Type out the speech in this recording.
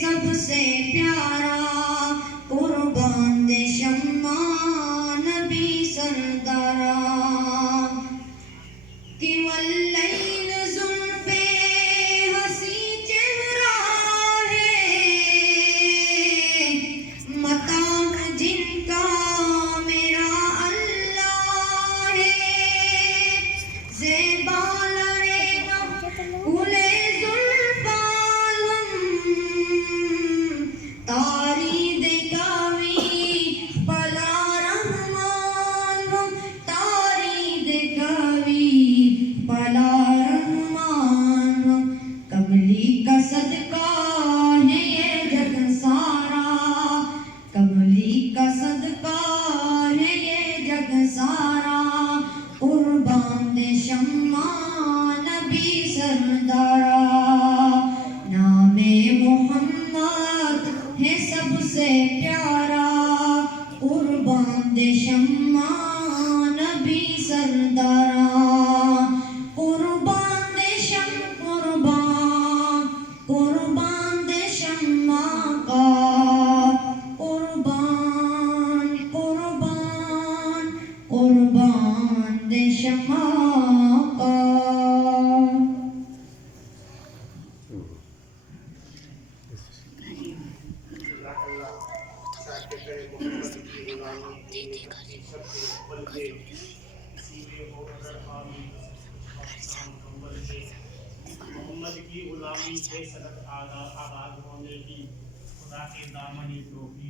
سب سے پیارا قربان دے شمع نبی سردارا کہ واللیل زلف ہنسی چہرہ ہے مطام جن کا میرا اللہ ہے زیبا لڑے گا اولے تاری دکھاوی بلا رحمان تاری دکھاوی بلا رحمان کملی کا صدقہ ہے یہ جگ سارا کملی کا صدقہ ہے یہ جگ سارا قربان دے شمع نبی سردارا نام محمد ہے سب سے پیارا قربان دے شمع نبی سردارا قربان دے قربان دے شمع کا قربان دے شمع کا محمد کی غلامی سے صدق آباد ہونے کی خدا کے دامن توفیق